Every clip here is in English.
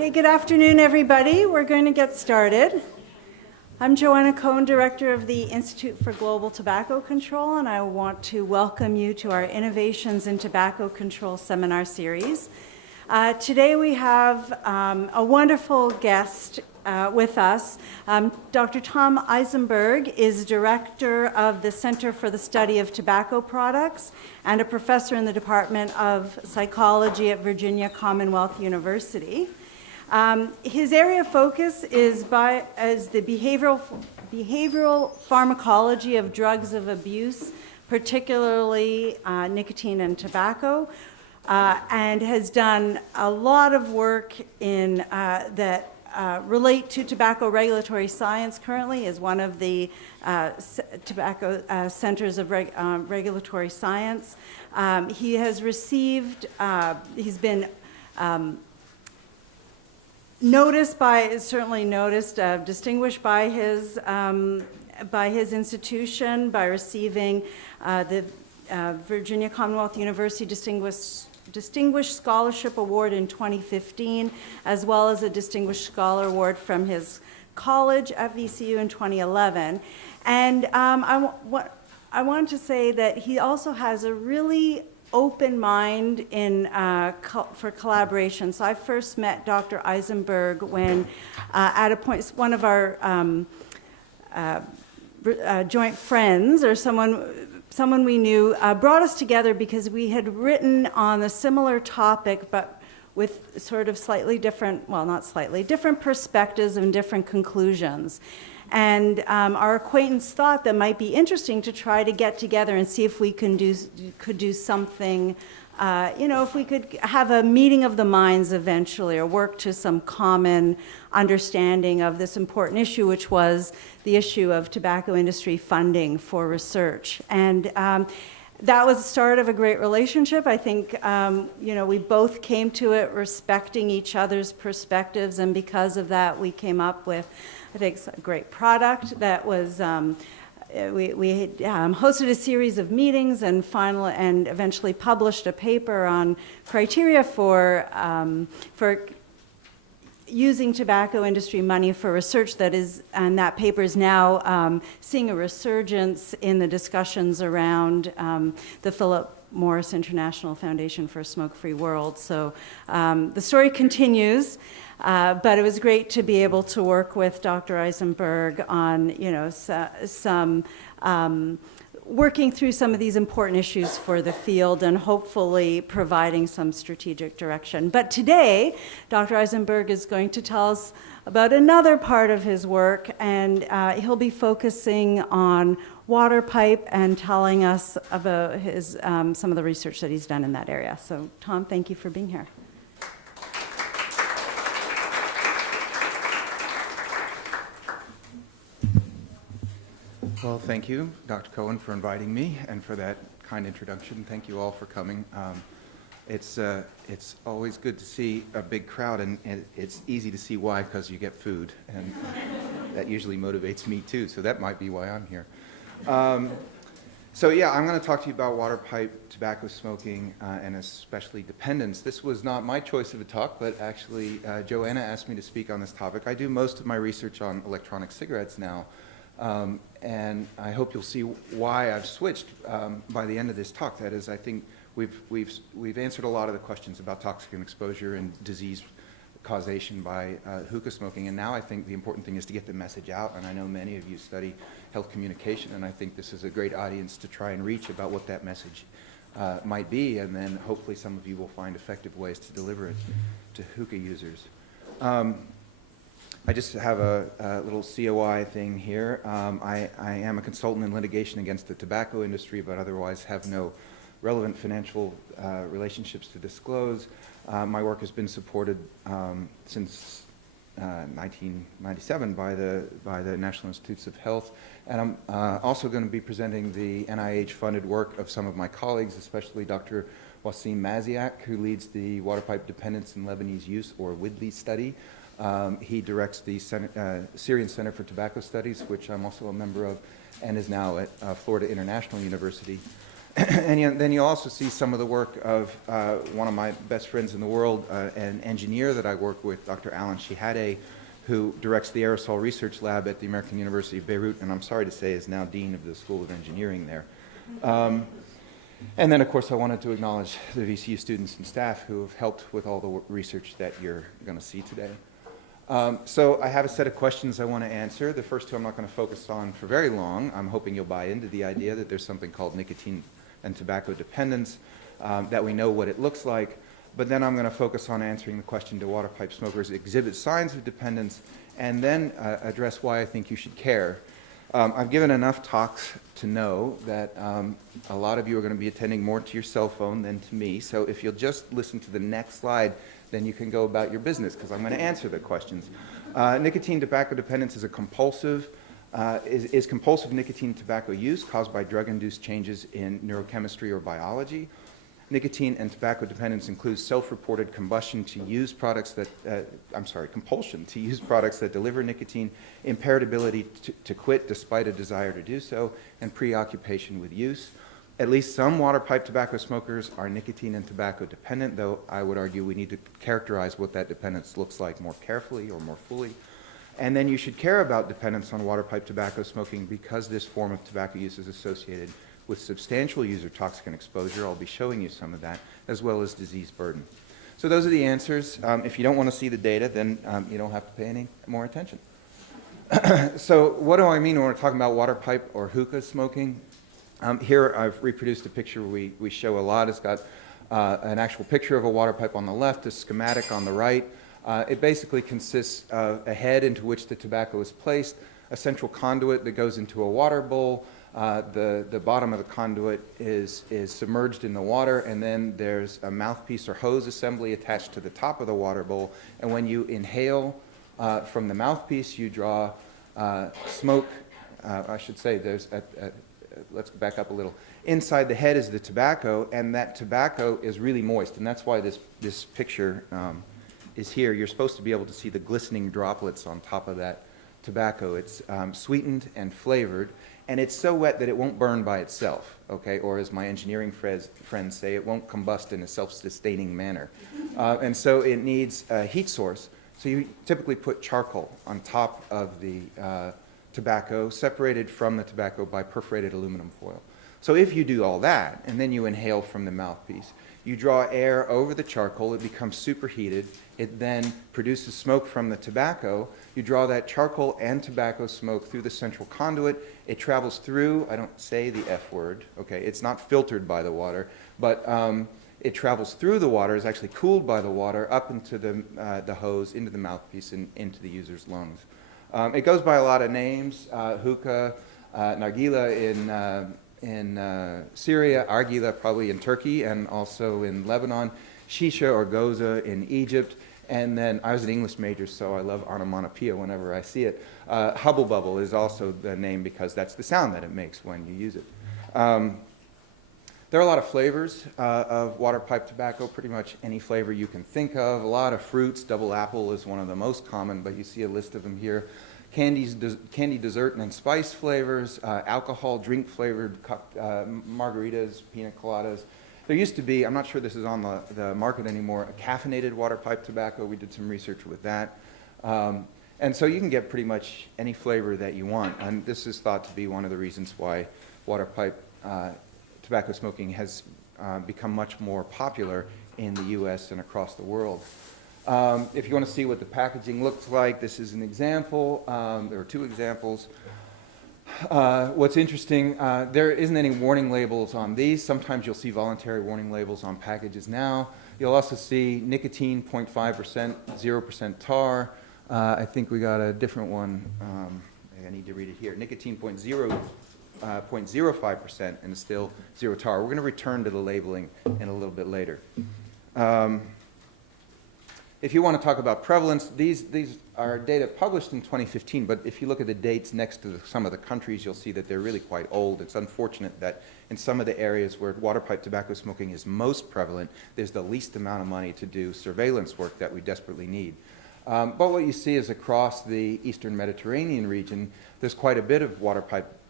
Okay, good afternoon, everybody. We're going to get started. I'm Joanna Cohn, Director of the Institute for Global Tobacco Control, and I want to welcome you to our Innovations in Tobacco Control seminar series. Today we have a wonderful guest with us. Dr. Tom Eissenberg is Director of the Center for the Study of Tobacco Products and a professor in the Department of Psychology at Virginia Commonwealth University. His area of focus is the behavioral pharmacology of drugs of abuse, particularly nicotine and tobacco, and has done a lot of work in that relate to tobacco regulatory science. Currently is one of the tobacco centers of regulatory science. He has received, he's been distinguished by his institution by receiving the Virginia Commonwealth University Distinguished Scholarship Award in 2015, as well as a Distinguished Scholar Award from his college at VCU in 2011. And I want to say that he also has a really open mind for collaboration. So I first met Dr. Eissenberg when at a point, one of our joint friends or someone we knew brought us together because we had written on a similar topic, but with sort of different perspectives and different conclusions. And our acquaintance thought that might be interesting to try to get together and see if we could do something, if we could have a meeting of the minds eventually, or work to some common understanding of this important issue, which was the issue of tobacco industry funding for research. And that was the start of a great relationship. I think, we both came to it respecting each other's perspectives, and because of that, we came up with, I think, a great product that was, we had hosted a series of meetings and eventually published a paper on criteria for using tobacco industry money for research and that paper is now seeing a resurgence in the discussions around the Philip Morris International Foundation for a Smoke-Free World. So the story continues. But it was great to be able to work with Dr. Eissenberg on, some working through some of these important issues for the field and hopefully providing some strategic direction. But today, Dr. Eissenberg is going to tell us about another part of his work, and he'll be focusing on Waterpipe and telling us about his some of the research that he's done in that area. So, Tom, thank you for being here. Well, thank you, Dr. Cohen, for inviting me and for that kind introduction. Thank you all for coming. It's always good to see a big crowd, and it's easy to see why, because you get food, and that usually motivates me too, so that might be why I'm here. I'm going to talk to you about waterpipe tobacco smoking and especially dependence. This was not my choice of a talk, but actually Joanna asked me to speak on this topic. I do most of my research on electronic cigarettes now. And I hope you'll see why I've switched by the end of this talk. That is, I think we've answered a lot of the questions about toxicant exposure and disease causation by hookah smoking, and now I think the important thing is to get the message out. And I know many of you study health communication, and I think this is a great audience to try and reach about what that message might be, and then hopefully some of you will find effective ways to deliver it to hookah users. I just have a little COI thing here. I am a consultant in litigation against the tobacco industry, but otherwise have no relevant financial relationships to disclose. My work has been supported since 1997 by the National Institutes of Health, and I'm also going to be presenting the NIH-funded work of some of my colleagues, especially Dr. Wasim Maziak, who leads the Waterpipe Dependence in Lebanese Use, or WIDLI study. He directs the Syrian Center for Tobacco Studies, which I'm also a member of, and is now at Florida International University. And then you'll also see some of the work of one of my best friends in the world, an engineer that I work with, Dr. Alan Shihade, who directs the Aerosol Research Lab at the American University of Beirut, and I'm sorry to say is now Dean of the School of Engineering there. And then, of course, I wanted to acknowledge the VCU students and staff who have helped with all the research that you're going to see today. So I have a set of questions I want to answer. The first two I'm not going to focus on for very long. I'm hoping you'll buy into the idea that there's something called nicotine and tobacco dependence, that we know what it looks like. But then I'm going to focus on answering the question, do water pipe smokers exhibit signs of dependence, and then address why I think you should care. I've given enough talks to know that a lot of you are going to be attending more to your cell phone than to me. So if you'll just listen to the next slide, then you can go about your business, because I'm going to answer the questions. Nicotine tobacco dependence is a compulsive, is compulsive nicotine tobacco use caused by drug-induced changes in neurochemistry or biology. Nicotine and tobacco dependence includes self-reported combustion to use products that, compulsion to use products that deliver nicotine, impaired ability to quit despite a desire to do so, and preoccupation with use. At least some water pipe tobacco smokers are nicotine and tobacco dependent, though I would argue we need to characterize what that dependence looks like more carefully or more fully. And then you should care about dependence on water pipe tobacco smoking because this form of tobacco use is associated with substantial user toxicant exposure. I'll be showing you some of that, as well as disease burden. So those are the answers. If you don't want to see the data, then you don't have to pay any more attention. So what do I mean when we're talking about water pipe or hookah smoking? Here I've reproduced a picture we show a lot. It's got an actual picture of a water pipe on the left, a schematic on the right. It basically consists of a head into which the tobacco is placed, a central conduit that goes into a water bowl. The bottom of the conduit is submerged in the water, and then there's a mouthpiece or hose assembly attached to the top of the water bowl. And when you inhale from the mouthpiece, you draw smoke. I should say there's let's back up a little. Inside the head is the tobacco, and that tobacco is really moist, and that's why this picture is here. You're supposed to be able to see the glistening droplets on top of that tobacco. It's sweetened and flavored, and it's so wet that it won't burn by itself, okay? Or as my engineering friends say, it won't combust in a self-sustaining manner. And so it needs a heat source. So you typically put charcoal on top of the tobacco, separated from the tobacco by perforated aluminum foil. So if you do all that, and then you inhale from the mouthpiece, you draw air over the charcoal, it becomes superheated, it then produces smoke from the tobacco, you draw that charcoal and tobacco smoke through the central conduit, it travels through, I don't say the F word, okay, it's not filtered by the water, but it travels through the water, is actually cooled by the water, up into the hose, into the mouthpiece, and into the user's lungs. It goes by a lot of names, hookah, nargila in Syria, argila probably in Turkey, and also in Lebanon, shisha or goza in Egypt, and then I was an English major, so I love onomatopoeia whenever I see it. Hubble bubble is also the name because that's the sound that it makes when you use it. There are a lot of flavors of water pipe tobacco, pretty much any flavor you can think of. A lot of fruits, double apple is one of the most common, but you see a list of them here. Candy, dessert, and spice flavors, alcohol, drink flavored margaritas, pina coladas. There used to be, I'm not sure this is on the market anymore, a caffeinated water pipe tobacco. We did some research with that. And so you can get pretty much any flavor that you want. And this is thought to be one of the reasons why water pipe tobacco smoking has become much more popular in the US and across the world. If you want to see what the packaging looks like, this is an example. There are two examples. What's interesting, there isn't any warning labels on these. Sometimes you'll see voluntary warning labels on packages now. You'll also see nicotine 0.5%, 0% tar. I think we got a different one. I need to read it here. Nicotine 0.05% and it's still zero tar. We're going to return to the labeling in a little bit later. If you want to talk about prevalence, these are data published in 2015, but if you look at the dates next to some of the countries, you'll see that they're really quite old. It's unfortunate that in some of the areas where water pipe tobacco smoking is most prevalent, there's the least amount of money to do surveillance work that we desperately need. But what you see is across the Eastern Mediterranean region, there's quite a bit of water pipe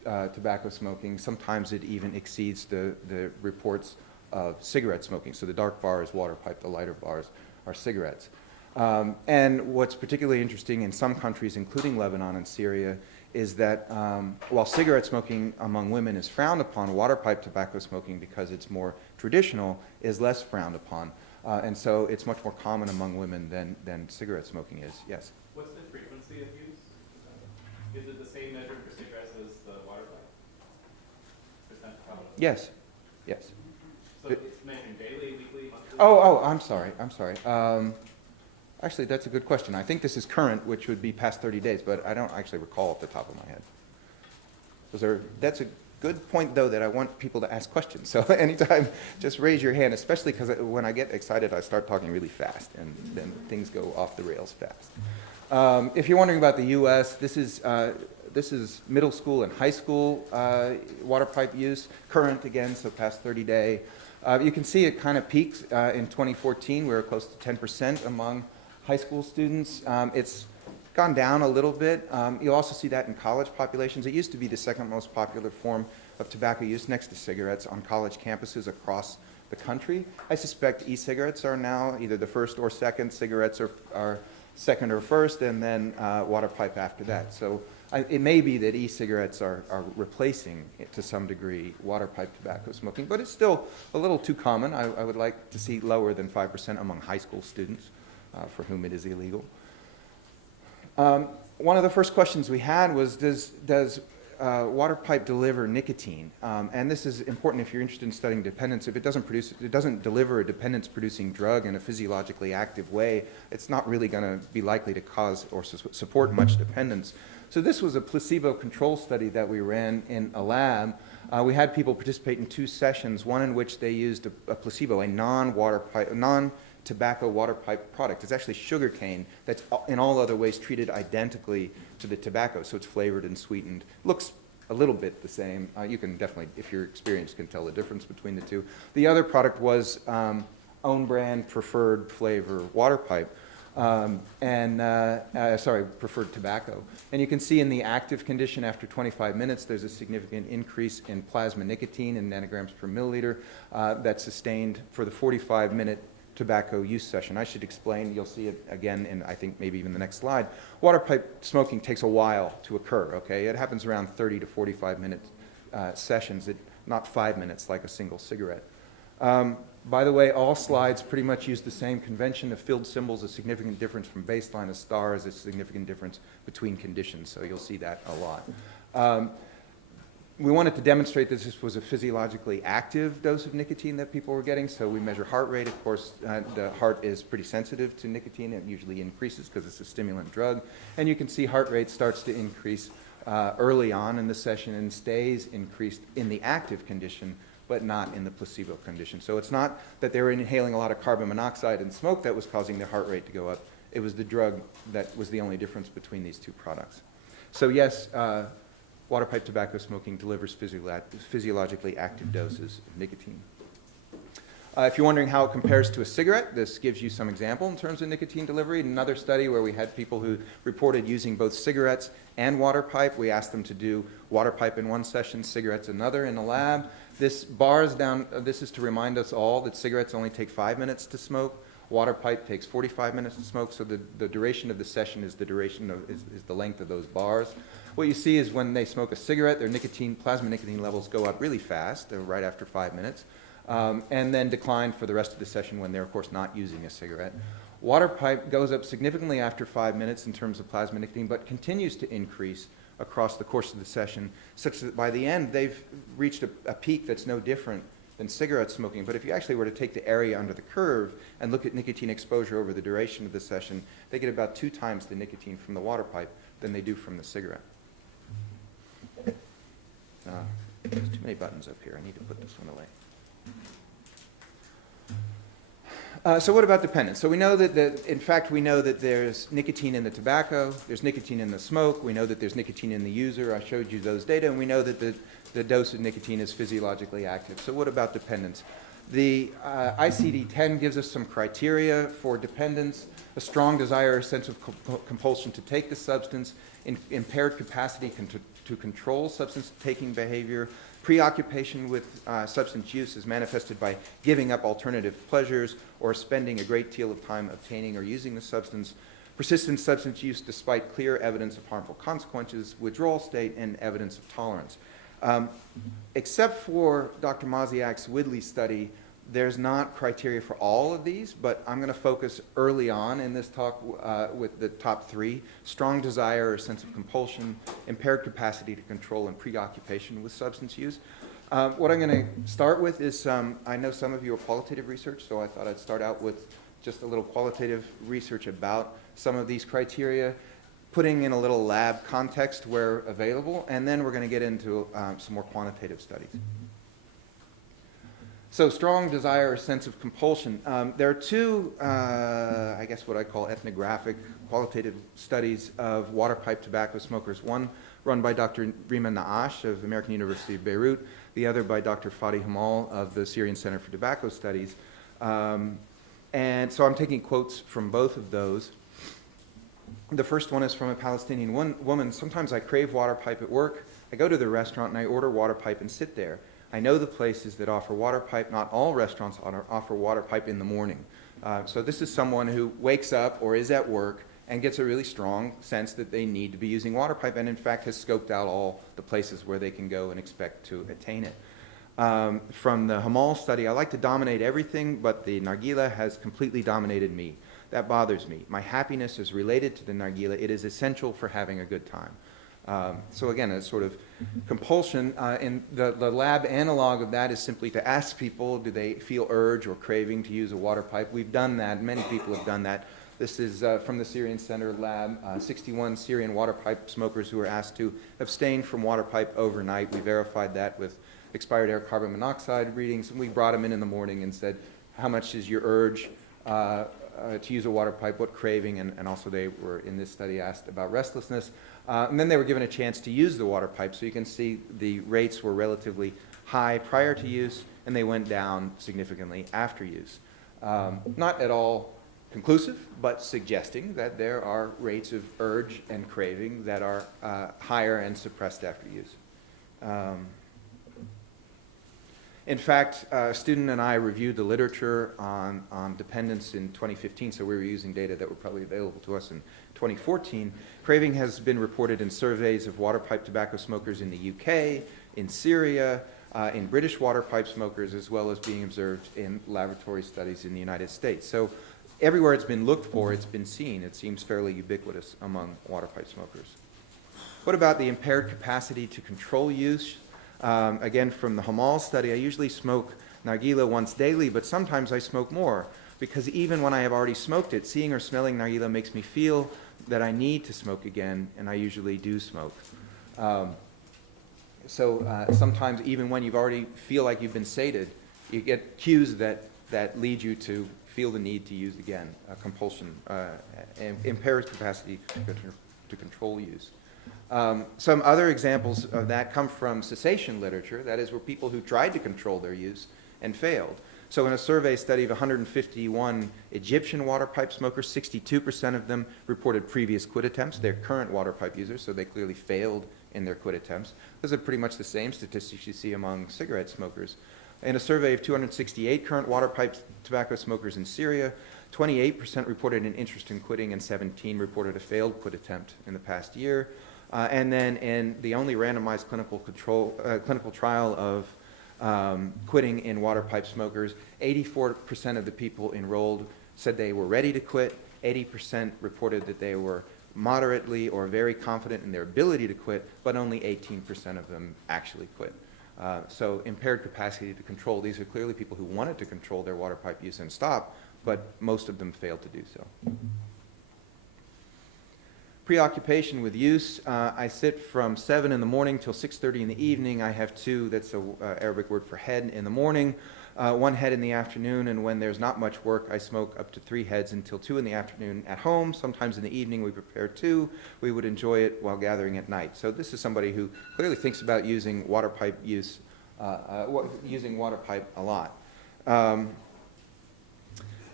tobacco smoking. Sometimes it even exceeds the reports of cigarette smoking. So the dark bar is water pipe, the lighter bars are cigarettes. And what's particularly interesting in some countries, including Lebanon and Syria, is that while cigarette smoking among women is frowned upon, water pipe tobacco smoking, because it's more traditional, is less frowned upon. And so it's much more common among women than cigarette smoking is. Yes? What's the frequency of use? Is it the same measure for cigarettes as the water pipe? Percent probably? Yes. Yes. So it's measured daily, weekly, monthly? I'm sorry. Actually, that's a good question. I think this is current, which would be past 30 days, but I don't actually recall off the top of my head. That's a good point, though, that I want people to ask questions. So anytime, just raise your hand, especially because when I get excited, I start talking really fast, and then things go off the rails fast. If you're wondering about the U.S., this is middle school and high school water pipe use, current again, so past 30-day. You can see it kind of peaks in 2014. We were close to 10% among high school students. It's gone down a little bit. You'll also see that in college populations. It used to be the second most popular form of tobacco use next to cigarettes on college campuses across the country. I suspect e-cigarettes are now either the first or second. Cigarettes are second or first, and then water pipe after that. So it may be that e-cigarettes are replacing, to some degree, water pipe tobacco smoking, but it's still a little too common. I would like to see lower than 5% among high school students for whom it is illegal. One of the first questions we had was, does water pipe deliver nicotine? And this is important if you're interested in studying dependence. If it doesn't deliver a dependence-producing drug in a physiologically active way, it's not really going to be likely to cause or support much dependence. So this was a placebo control study that we ran in a lab. We had people participate in 2 sessions, one in which they used a placebo, a non-tobacco water pipe product. It's actually sugarcane that's in all other ways treated identically to the tobacco, so it's flavored and sweetened. Looks a little bit the same. You can definitely, if you're experienced, can tell the difference between the two. The other product was own brand preferred flavor water pipe. Preferred tobacco. And you can see in the active condition after 25 minutes, there's a significant increase in plasma nicotine in nanograms per milliliter that's sustained for the 45-minute tobacco use session. I should explain, you'll see it again in, I think, maybe even the next slide. Water pipe smoking takes a while to occur, okay? It happens around 30 to 45-minute sessions, not 5 minutes like a single cigarette. By the way, all slides pretty much use the same convention. A filled symbol is a significant difference from baseline. A star is a significant difference between conditions, so you'll see that a lot. We wanted to demonstrate that this was a physiologically active dose of nicotine that people were getting, so we measure heart rate. Of course, the heart is pretty sensitive to nicotine. It usually increases because it's a stimulant drug. And you can see heart rate starts to increase early on in the session and stays increased in the active condition, but not in the placebo condition. So it's not that they were inhaling a lot of carbon monoxide and smoke that was causing their heart rate to go up. It was the drug that was the only difference between these 2 products. So yes, water pipe tobacco smoking delivers physiologically active doses of nicotine. If you're wondering how it compares to a cigarette, this gives you some example in terms of nicotine delivery. In another study where we had people who reported using both cigarettes and water pipe, we asked them to do water pipe in 1 session, cigarettes another in a lab. This bars down, this is to remind us all that cigarettes only take 5 minutes to smoke. Water pipe takes 45 minutes to smoke, so the duration of the session is the length of those bars. What you see is when they smoke a cigarette, their plasma nicotine levels go up really fast, right after 5 minutes, and then decline for the rest of the session when they're, of course, not using a cigarette. Water pipe goes up significantly after 5 minutes in terms of plasma nicotine, but continues to increase across the course of the session, such that by the end, they've reached a peak that's no different than cigarette smoking. But if you actually were to take the area under the curve and look at nicotine exposure over the duration of the session, they get about 2 times the nicotine from the water pipe than they do from the cigarette. There's too many buttons up here. I need to put this one away. So what about dependence? So we know in fact, we know that there's nicotine in the tobacco, there's nicotine in the smoke, we know that there's nicotine in the user. I showed you those data, and we know that the dose of nicotine is physiologically active. So what about dependence? The ICD-10 gives us some criteria for dependence: a strong desire or sense of compulsion to take the substance, impaired capacity to control substance taking behavior. Preoccupation with substance use is manifested by giving up alternative pleasures or spending a great deal of time obtaining or using the substance. Persistent substance use despite clear evidence of harmful consequences, withdrawal state, and evidence of tolerance. Except for Dr. Maziak's Widley study, there's not criteria for all of these, but I'm going to focus early on in this talk with the top three: strong desire or sense of compulsion, impaired capacity to control, and preoccupation with substance use. What I'm going to start with is, I know some of you are qualitative research, so I thought I'd start out with just a little qualitative research about some of these criteria, putting in a little lab context where available, and then we're going to get into some more quantitative studies. So strong desire or sense of compulsion. There are two, I guess what I call ethnographic qualitative studies of waterpipe tobacco smokers. One run by Dr. Rima Naash of American University of Beirut, the other by Dr. Fadi Hamal of the Syrian Center for Tobacco Studies. And so I'm taking quotes from both of those. The first one is from a Palestinian woman. Sometimes I crave waterpipe at work. I go to the restaurant and I order waterpipe and sit there. I know the places that offer waterpipe. Not all restaurants offer waterpipe in the morning. So this is someone who wakes up or is at work and gets a really strong sense that they need to be using waterpipe, and in fact has scoped out all the places where they can go and expect to attain it. From the Hamal study, I like to dominate everything, but the nargila has completely dominated me. That bothers me. My happiness is related to the nargila. It is essential for having a good time. So again, a sort of compulsion. And the lab analog of that is simply to ask people, do they feel urge or craving to use a water pipe? We've done that. Many people have done that. This is from the Syrian Center lab, 61 Syrian water pipe smokers who were asked to abstain from water pipe overnight. We verified that with expired air carbon monoxide readings, and we brought them in the morning and said, how much is your urge to use a water pipe, what craving, and also they were in this study asked about restlessness. And then they were given a chance to use the water pipe. So you can see the rates were relatively high prior to use, and they went down significantly after use. Not at all conclusive, but suggesting that there are rates of urge and craving that are higher and suppressed after use. In fact, a student and I reviewed the literature on dependence in 2015, so we were using data that were probably available to us in 2014. Craving has been reported in surveys of waterpipe tobacco smokers in the UK, in Syria, in British waterpipe smokers, as well as being observed in laboratory studies in the United States. So everywhere it's been looked for, it's been seen. It seems fairly ubiquitous among waterpipe smokers. What about the impaired capacity to control use? Again, from the Hamal study, I usually smoke nargila once daily, but sometimes I smoke more, because even when I have already smoked it, seeing or smelling nargila makes me feel that I need to smoke again, and I usually do smoke. Sometimes even when you've already feel like you've been sated, you get cues that lead you to feel the need to use again, compulsion, impaired capacity to control use. Some other examples of that come from cessation literature, that is, where people who tried to control their use and failed. So in a survey study of 151 Egyptian water pipe smokers, 62% of them reported previous quit attempts. They're current water pipe users, so they clearly failed in their quit attempts. Those are pretty much the same statistics you see among cigarette smokers. In a survey of 268 current water pipe tobacco smokers in Syria, 28% reported an interest in quitting, and 17 reported a failed quit attempt in the past year. And then in the only randomized clinical trial of quitting in water pipe smokers, 84% of the people enrolled said they were ready to quit. 80% reported that they were moderately or very confident in their ability to quit, but only 18% of them actually quit. So impaired capacity to control, these are clearly people who wanted to control their water pipe use and stop, but most of them failed to do so. Preoccupation with use, I sit from 7 in the morning till 6:30 in the evening. I have two, that's an Arabic word for head, in the morning, one head in the afternoon, and when there's not much work, I smoke up to 3 heads until 2 in the afternoon at home. Sometimes in the evening we prepare 2. We would enjoy it while gathering at night. So this is somebody who clearly thinks about using water pipe use, using water pipe a lot.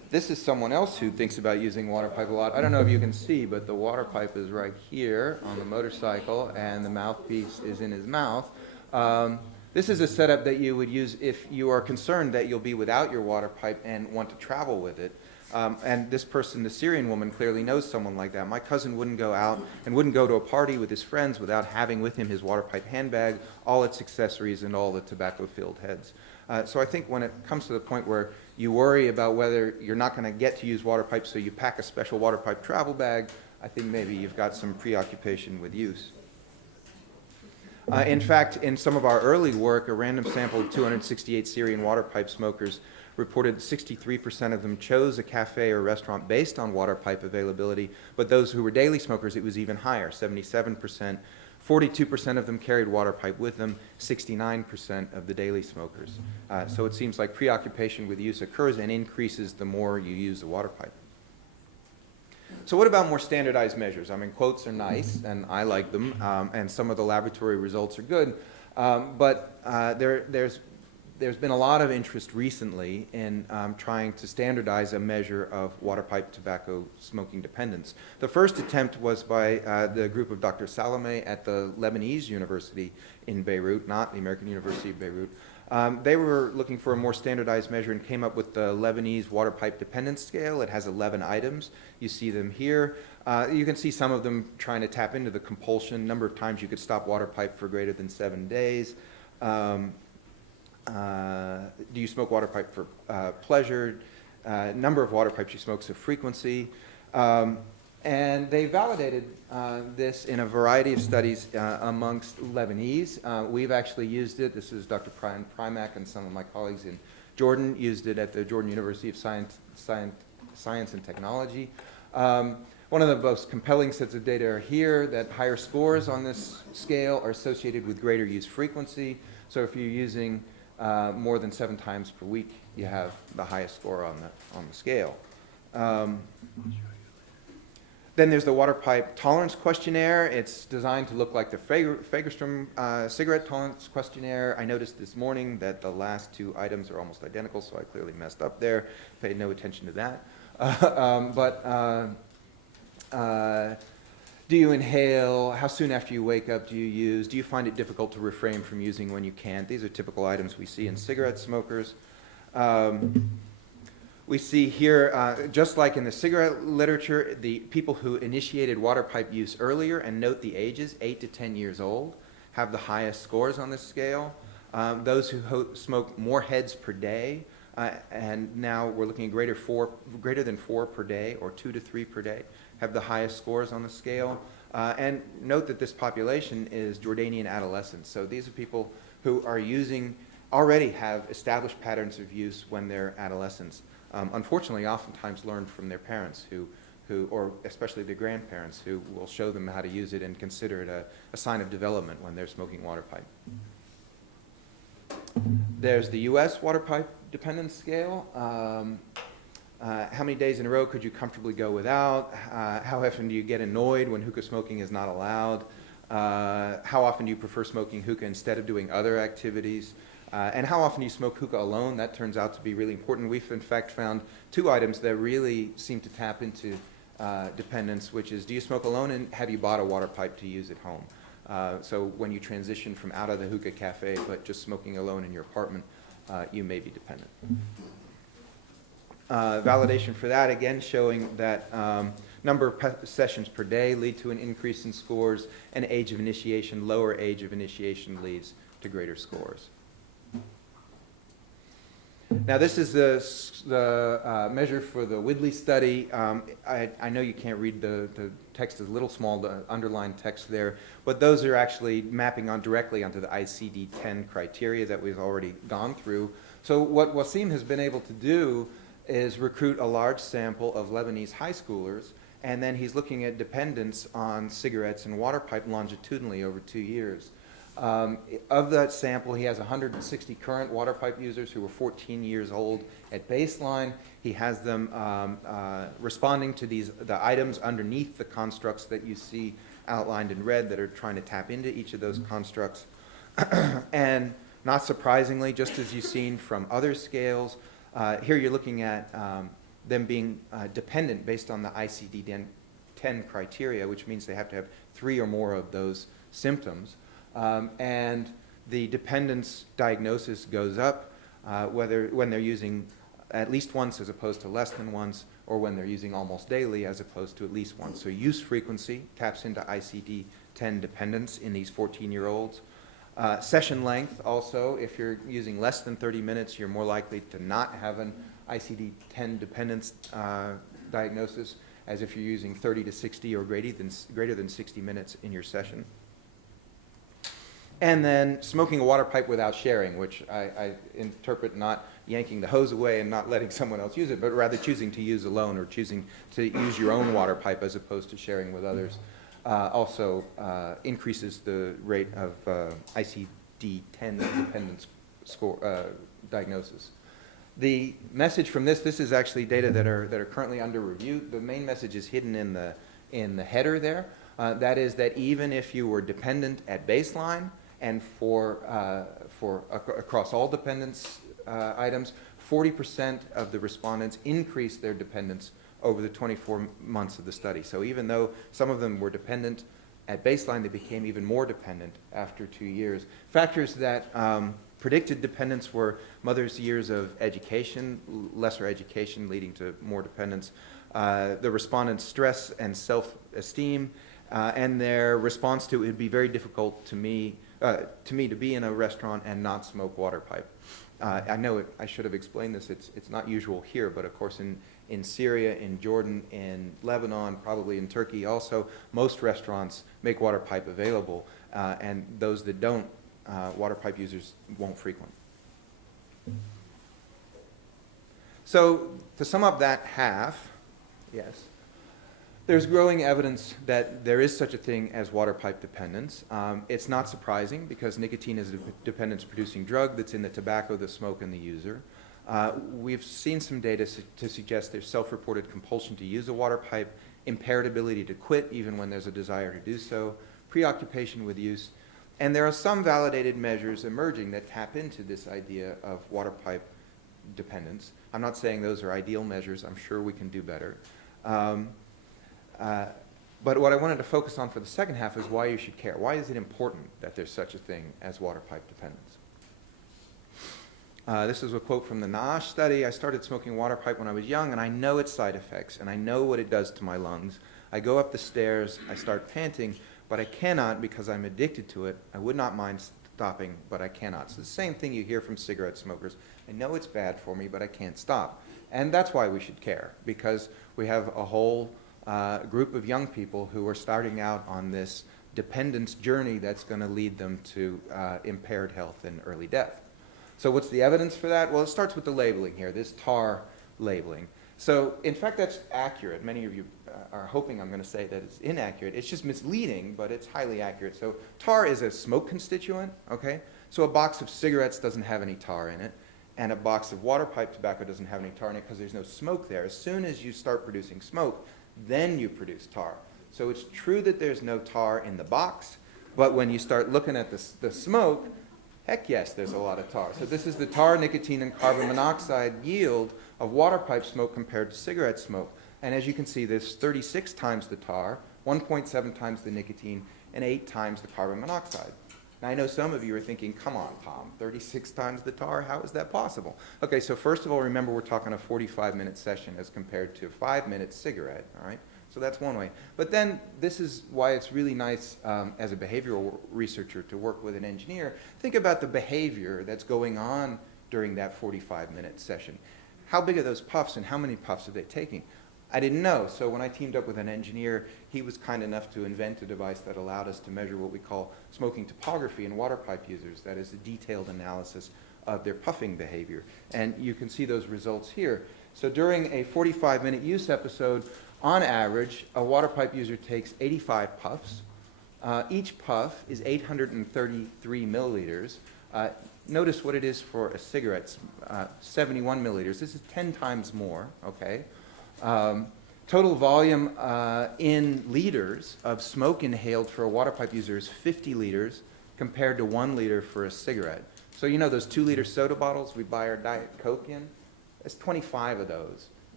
This is someone else who thinks about using Waterpipe a lot. I don't know if you can see, but the Waterpipe is right here on the motorcycle, and the mouthpiece is in his mouth. This is a setup that you would use if you are concerned that you'll be without your Waterpipe and want to travel with it. And this person, the Syrian woman, clearly knows someone like that. My cousin wouldn't go out and wouldn't go to a party with his friends without having with him his Waterpipe handbag, all its accessories, and all the tobacco-filled heads. So I think when it comes to the point where you worry about whether you're not going to get to use Waterpipe, so you pack a special Waterpipe travel bag, I think maybe you've got some preoccupation with use. In fact, in some of our early work, a random sample of 268 Syrian Waterpipe smokers reported 63% of them chose a cafe or restaurant based on Waterpipe availability, but those who were daily smokers, it was even higher, 77%. 42% of them carried Waterpipe with them, 69% of the daily smokers. So it seems like preoccupation with use occurs and increases the more you use the Waterpipe. So what about more standardized measures? I mean, quotes are nice, and I like them, and some of the laboratory results are good, but there's been a lot of interest recently in trying to standardize a measure of Waterpipe tobacco smoking dependence. The first attempt was by the group of Dr. Salameh at the Lebanese University in Beirut, not the American University of Beirut. They were looking for a more standardized measure and came up with the Lebanese Waterpipe Dependence Scale. It has 11 items. You see them here. You can see some of them trying to tap into the compulsion, number of times you could stop Waterpipe for greater than 7 days. Do you smoke Waterpipe for pleasure? Number of Waterpipes you smoke, so frequency. And they validated this in a variety of studies amongst Lebanese. We've actually used it. This is Dr. Brian Primack and some of my colleagues in Jordan used it at the Jordan University of Science and Technology. One of the most compelling sets of data are here, that higher scores on this scale are associated with greater use frequency. So if you're using more than 7 times per week, you have the highest score on the scale. Then there's the Waterpipe Tolerance Questionnaire. It's designed to look like the Fagerstrom Cigarette Tolerance Questionnaire. I noticed this morning that the last 2 items are almost identical, so I clearly messed up there. Paid no attention to that. Do you inhale? How soon after you wake up do you use? Do you find it difficult to refrain from using when you can't? These are typical items we see in cigarette smokers. We see here, just like in the cigarette literature, the people who initiated Waterpipe use earlier, and note the ages, 8 to 10 years old, have the highest scores on this scale. Those who smoke more heads per day, and now we're looking at greater than 4 per day, or 2 to 3 per day, have the highest scores on the scale. And note that this population is Jordanian adolescents. So these are people who are already have established patterns of use when they're adolescents. Unfortunately, oftentimes learned from their parents or especially their grandparents, who will show them how to use it and consider it a sign of development when they're smoking Waterpipe. There's the U.S. Waterpipe Dependence Scale. How many days in a row could you comfortably go without? How often do you get annoyed when hookah smoking is not allowed? How often do you prefer smoking hookah instead of doing other activities? And how often do you smoke hookah alone? That turns out to be really important. We've in fact found 2 items that really seem to tap into dependence, which is, do you smoke alone, and have you bought a Waterpipe to use at home? So when you transition from out of the hookah cafe but just smoking alone in your apartment, you may be dependent. Validation for that, again, showing that number of sessions per day lead to an increase in scores, and age of initiation, lower age of initiation leads to greater scores. Now this is the measure for the Whitley study. I know you can't read the text is a little small, the underlined text there, but those are actually mapping on directly onto the ICD-10 criteria that we've already gone through. So what Wasim has been able to do is recruit a large sample of Lebanese high schoolers, and then he's looking at dependence on cigarettes and Waterpipe longitudinally over 2 years. Of that sample, he has 160 current Waterpipe users who were 14 years old at baseline. He has them responding to the items underneath the constructs that you see outlined in red that are trying to tap into each of those constructs. And not surprisingly, just as you've seen from other scales, here you're looking at them being dependent based on the ICD-10 criteria, which means they have to have 3 or more of those symptoms. And the dependence diagnosis goes up when they're using at least once as opposed to less than once, or when they're using almost daily as opposed to at least once. So use frequency taps into ICD-10 dependence in these 14-year-olds. Session length also, if you're using less than 30 minutes, you're more likely to not have an ICD-10 dependence diagnosis, as if you're using 30 to 60 or greater than 60 minutes in your session. And then smoking a water pipe without sharing, which I interpret not yanking the hose away and not letting someone else use it, but rather choosing to use alone or choosing to use your own water pipe as opposed to sharing with others, also increases the rate of ICD-10 dependence score diagnosis. The message from this is actually data that are currently under review. The main message is hidden in the header there. That is that even if you were dependent at baseline and across all dependence items, 40% of the respondents increased their dependence over the 24 months of the study. So even though some of them were dependent at baseline, they became even more dependent after 2 years. Factors that predicted dependence were mothers' years of education, lesser education leading to more dependence, the respondents' stress and self-esteem, and their response to it would be very difficult to me to be in a restaurant and not smoke water pipe. I know I should have explained this. It's not usual here, but of course in Syria, in Jordan, in Lebanon, probably in Turkey also, most restaurants make water pipe available, and those that don't, water pipe users won't frequent. So to sum up that half, yes, there's growing evidence that there is such a thing as water pipe dependence. It's not surprising because nicotine is a dependence-producing drug that's in the tobacco, the smoke, and the user. We've seen some data to suggest there's self-reported compulsion to use a water pipe, impaired ability to quit even when there's a desire to do so, preoccupation with use, and there are some validated measures emerging that tap into this idea of water pipe dependence. I'm not saying those are ideal measures. I'm sure we can do better. But what I wanted to focus on for the second half is why you should care. Why is it important that there's such a thing as water pipe dependence? This is a quote from the NASH study. I started smoking water pipe when I was young, and I know its side effects, and I know what it does to my lungs. I go up the stairs, I start panting, but I cannot because I'm addicted to it. I would not mind stopping, but I cannot. So the same thing you hear from cigarette smokers. I know it's bad for me, but I can't stop. And that's why we should care, because we have a whole group of young people who are starting out on this dependence journey that's going to lead them to impaired health and early death. So what's the evidence for that? Well, it starts with the labeling here, this tar labeling. So in fact, that's accurate. Many of you are hoping I'm going to say that it's inaccurate. It's just misleading, but it's highly accurate. So tar is a smoke constituent, okay? So a box of cigarettes doesn't have any tar in it, and a box of water pipe tobacco doesn't have any tar in it because there's no smoke there. As soon as you start producing smoke, then you produce tar. So it's true that there's no tar in the box, but when you start looking at the smoke, heck yes, there's a lot of tar. So this is the tar, nicotine, and carbon monoxide yield of water pipe smoke compared to cigarette smoke. And as you can see, there's 36 times the tar, 1.7 times the nicotine, and 8 times the carbon monoxide. Now I know some of you are thinking, come on, Tom, 36 times the tar? How is that possible? Okay, so first of all, remember we're talking a 45-minute session as compared to a 5-minute cigarette, all right? So that's one way. But then this is why it's really nice as a behavioral researcher to work with an engineer. Think about the behavior that's going on during that 45-minute session. How big are those puffs and how many puffs are they taking? I didn't know, so when I teamed up with an engineer, he was kind enough to invent a device that allowed us to measure what we call smoking topography in water pipe users. That is a detailed analysis of their puffing behavior. And you can see those results here. So during a 45-minute use episode, on average, a water pipe user takes 85 puffs. Each puff is 833 milliliters. Notice what it is for a cigarette, 71 milliliters. This is 10 times more, okay? Total volume in liters of smoke inhaled for a water pipe user is 50 liters compared to 1 liter for a cigarette. So you know those 2-liter soda bottles we buy our Diet Coke in? That's 25 of those.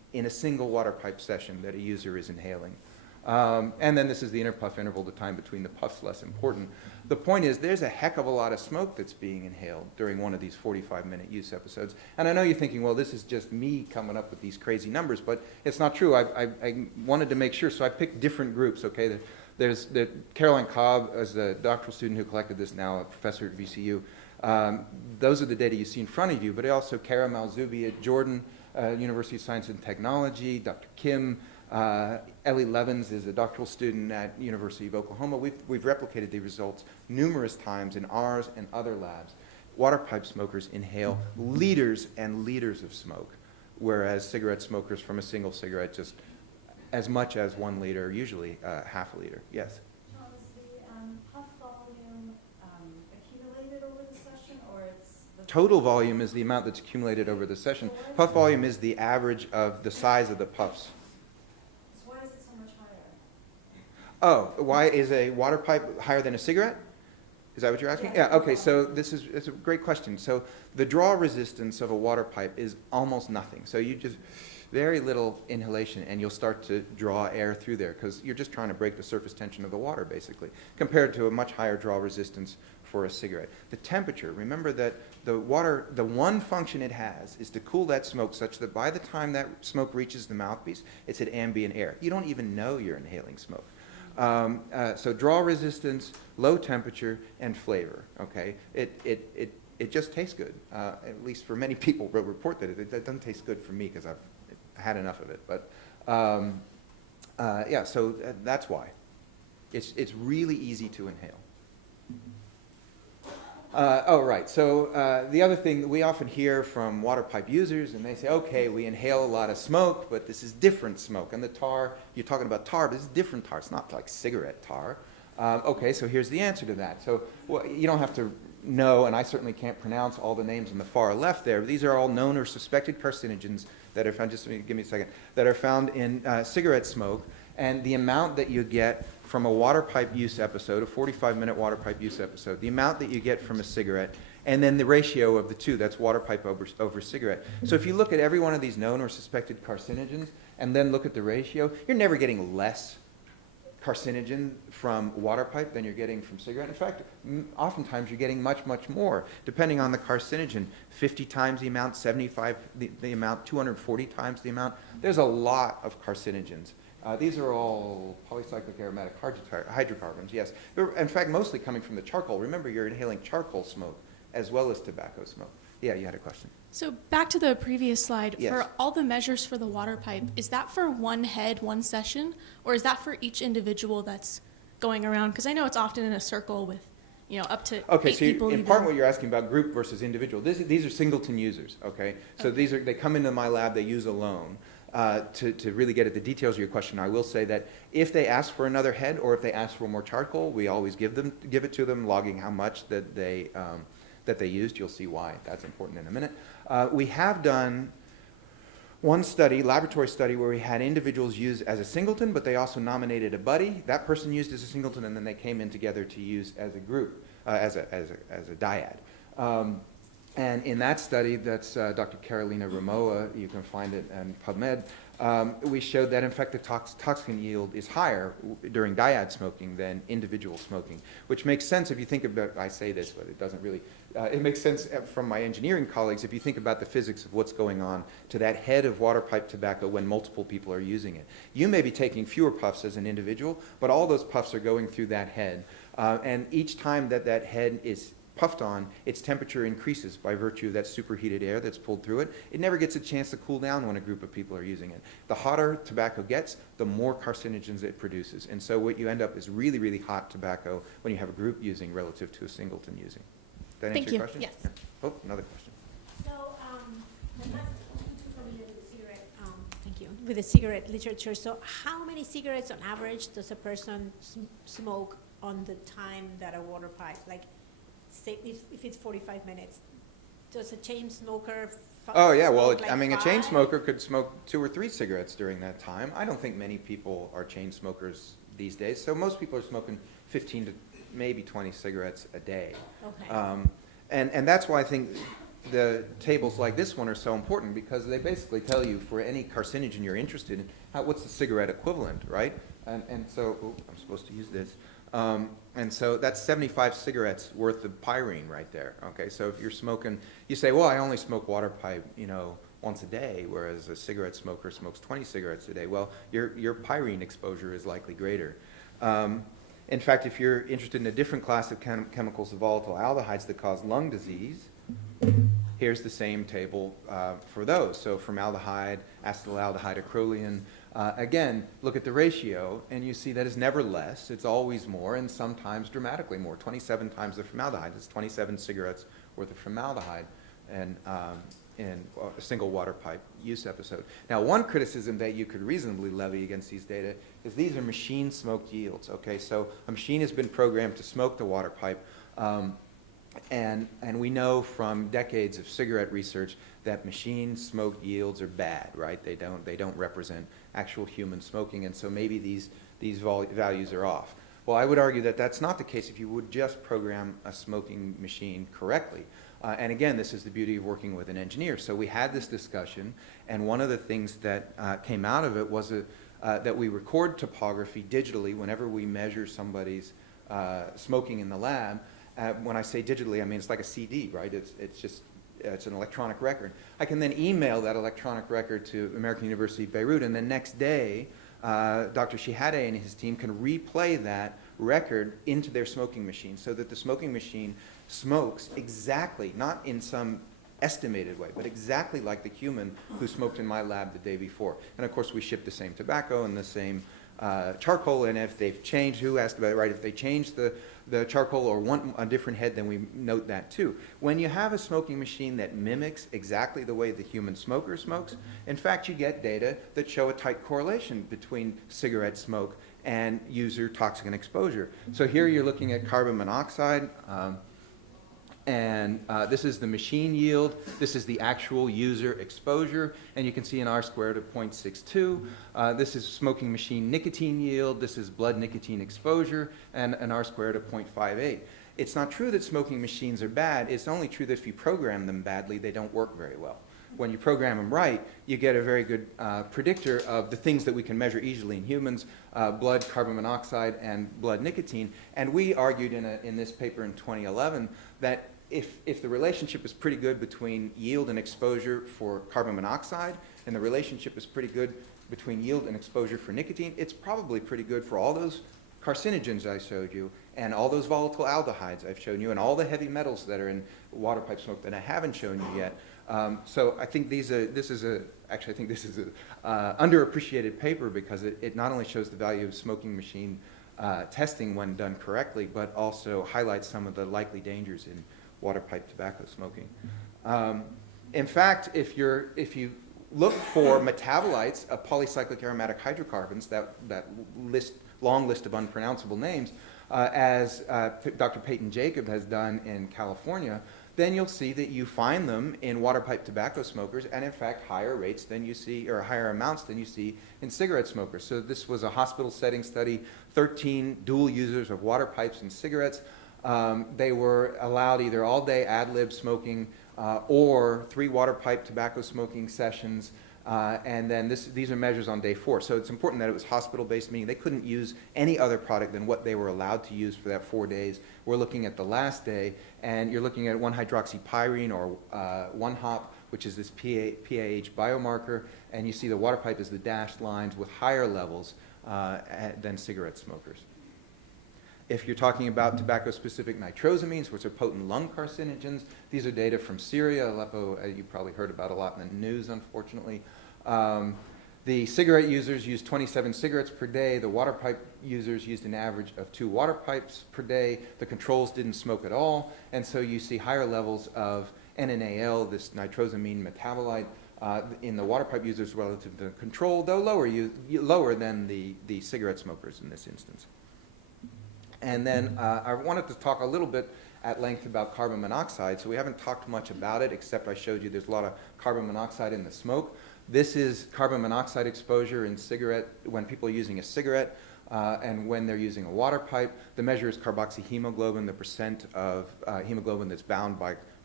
in a single water pipe session that a user is inhaling. And then this is the interpuff interval, the time between the puffs, less important. The point is there's a heck of a lot of smoke that's being inhaled during one of these 45-minute use episodes. And I know you're thinking, well, this is just me coming up with these crazy numbers, but it's not true. I wanted to make sure, so I picked different groups, okay? There's Caroline Cobb, as a doctoral student who collected this, now a professor at VCU. Those are the data you see in front of you, but also Kara Malzoubi at Jordan University of Science and Technology, Dr. Kim, Ellie Levins is a doctoral student at University of Oklahoma. We've replicated the results numerous times in ours and other labs. Water pipe smokers inhale liters and liters of smoke, whereas cigarette smokers from a single cigarette just as much as 1 liter, usually half a liter. Yes? John, is the puff volume accumulated over the session, or it's the Total volume is the amount that's accumulated over the session. Puff volume is the average of the size of the puffs. So why is it so much higher? Oh, why is a water pipe higher than a cigarette? Is that what you're asking? Yeah, okay, so it's a great question. So the draw resistance of a water pipe is almost nothing. So you just, very little inhalation and you'll start to draw air through there because you're just trying to break the surface tension of the water basically, compared to a much higher draw resistance for a cigarette. The temperature, remember that the water, the one function it has is to cool that smoke such that by the time that smoke reaches the mouthpiece, it's at ambient air. You don't even know you're inhaling smoke. So draw resistance, low temperature, and flavor, okay? It just tastes good, at least for many people will report that. It doesn't taste good for me because I've had enough of it, but yeah, so that's why. It's really easy to inhale. Oh, right, so the other thing that we often hear from water pipe users, and they say, okay, we inhale a lot of smoke, but this is different smoke. And the tar, you're talking about tar, but this is different tar. It's not like cigarette tar. Okay, so here's the answer to that. So well, you don't have to know, and I certainly can't pronounce all the names on the far left there. These are all known or suspected carcinogens that are found, just give me a second, that are found in cigarette smoke. And the amount that you get from a water pipe use episode, a 45-minute water pipe use episode, the amount that you get from a cigarette, and then the ratio of the two, that's water pipe over cigarette. So if you look at every one of these known or suspected carcinogens and then look at the ratio, you're never getting less carcinogen from water pipe than you're getting from cigarette. In fact, oftentimes you're getting much, much more, depending on the carcinogen. 50 times the amount, 75 the amount, 240 times the amount. There's a lot of carcinogens. These are all polycyclic aromatic hydrocarbons, yes. They're, in fact, mostly coming from the charcoal. Remember, you're inhaling charcoal smoke as well as tobacco smoke. Yeah, you had a question. So back to the previous slide, Yes. for all the measures for the water pipe, is that for one head, one session, or is that for each individual that's going around? Because I know it's often in a circle with, up to Okay, 8 so people. in part what you're asking about group versus individual, these are singleton users, okay? So Okay. they come into my lab, they use alone. To really get at the details of your question, I will say that if they ask for another head or if they ask for more charcoal, we always give it to them, logging how much that they used. You'll see why. That's important in a minute. We have done one study, laboratory study, where we had individuals use as a singleton, but they also nominated a buddy. That person used as a singleton, and then they came in together to use as a group, as a dyad. And in that study, that's Dr. Carolina Ramoa, you can find it in PubMed, we showed that, in fact, the toxicant yield is higher during dyad smoking than individual smoking, which makes sense if you think about, I say this, but it doesn't really, it makes sense from my engineering colleagues if you think about the physics of what's going on to that head of water pipe tobacco when multiple people are using it. You may be taking fewer puffs as an individual, but all those puffs are going through that head. And each time that head is puffed on, its temperature increases by virtue of that superheated air that's pulled through it. It never gets a chance to cool down when a group of people are using it. The hotter tobacco gets, the more carcinogens it produces. And so what you end up is really, really hot tobacco when you have a group using relative to a singleton using. Did that answer Thank your you. question? Yes. Yeah. Oh, another question. So, I'm not too familiar with the cigarette, thank you, with the cigarette literature. So how many cigarettes on average does a person smoke on the time that a water pipe, like, say if it's 45 minutes, does a chain smoker Oh yeah, well, smoke like I mean, a chain 5? smoker could smoke 2 or 3 cigarettes during that time. I don't think many people are chain smokers these days. So most people are smoking 15 to maybe 20 cigarettes a day. Okay. And that's why I think the tables like this one are so important because they basically tell you for any carcinogen you're interested in, what's the cigarette equivalent, right? And so, I'm supposed to use this. And so that's 75 cigarettes worth of pyrene right there, okay? So if you're smoking, you say, well, I only smoke Waterpipe, once a day, whereas a cigarette smoker smokes 20 cigarettes a day. Well, your pyrene exposure is likely greater. In fact, if you're interested in a different class of chemicals, the volatile aldehydes that cause lung disease, here's the same table for those. So formaldehyde, acetaldehyde, acrolein. Again, look at the ratio, and you see that it's never less. It's always more, and sometimes dramatically more. 27 times the formaldehyde. It's 27 cigarettes worth of formaldehyde and in a single Waterpipe use episode. Now, one criticism that you could reasonably levy against these data is these are machine smoked yields, okay? So a machine has been programmed to smoke the Waterpipe, and we know from decades of cigarette research that machine smoked yields are bad, right? They don't represent actual human smoking, and so maybe these values are off. Well, I would argue that that's not the case if you would just program a smoking machine correctly. And again, this is the beauty of working with an engineer. So we had this discussion, and one of the things that came out of it was that we record topography digitally whenever we measure somebody's smoking in the lab. When I say digitally, I mean it's like a CD, right? It's an electronic record. I can then email that electronic record to American University Beirut, and the next day, Dr. Shihade and his team can replay that record into their smoking machine so that the smoking machine smokes exactly, not in some estimated way, but exactly like the human who smoked in my lab the day before. And of course, we ship the same tobacco and the same charcoal, and if they've changed, who asked about it, right? If they change the charcoal or want a different head, then we note that too. When you have a smoking machine that mimics exactly the way the human smoker smokes, in fact, you get data that show a tight correlation between cigarette smoke and user toxicant exposure. So here you're looking at carbon monoxide, and this is the machine yield. This is the actual user exposure, and you can see an R squared of 0.62. This is smoking machine nicotine yield. This is blood nicotine exposure, and an R squared of 0.58. It's not true that smoking machines are bad. It's only true that if you program them badly, they don't work very well. When you program them right, you get a very good predictor of the things that we can measure easily in humans, blood, carbon monoxide, and blood nicotine. And we argued in this paper in 2011 that if the relationship is pretty good between yield and exposure for carbon monoxide, and the relationship is pretty good between yield and exposure for nicotine, it's probably pretty good for all those carcinogens I showed you, and all those volatile aldehydes I've shown you, and all the heavy metals that are in Waterpipe smoke that I haven't shown you yet. So I think this is an underappreciated paper because it not only shows the value of smoking machine testing when done correctly, but also highlights some of the likely dangers in Waterpipe tobacco smoking. In fact, if you look for metabolites of polycyclic aromatic hydrocarbons, that long list of unpronounceable names, as Dr. Peyton Jacob has done in California, then you'll see that you find them in Waterpipe tobacco smokers, and in fact higher rates than you see, or higher amounts than you see in cigarette smokers. So this was a hospital setting study, 13 dual users of Waterpipes and cigarettes. They were allowed either all-day ad-lib smoking or 3 Waterpipe tobacco smoking sessions, and then these are measures on day 4. So it's important that it was hospital-based, meaning they couldn't use any other product than what they were allowed to use for that 4 days. We're looking at the last day, and you're looking at 1-hydroxypyrene or 1-hop, which is this PAH biomarker, and you see the Waterpipe is the dashed lines with higher levels than cigarette smokers. If you're talking about tobacco-specific nitrosamines, which are potent lung carcinogens, these are data from Syria, Aleppo, you probably heard about a lot in the news, unfortunately. The cigarette users used 27 cigarettes per day. The Waterpipe users used an average of 2 Waterpipes per day. The controls didn't smoke at all, and so you see higher levels of NNAL, this nitrosamine metabolite, in the Waterpipe users relative to the control, though lower than the cigarette smokers in this instance. And then I wanted to talk a little bit at length about carbon monoxide. So we haven't talked much about it, except I showed you there's a lot of carbon monoxide in the smoke. This is carbon monoxide exposure in cigarette when people are using a cigarette and when they're using a Waterpipe. The measure is carboxyhemoglobin, the percent of hemoglobin that's bound by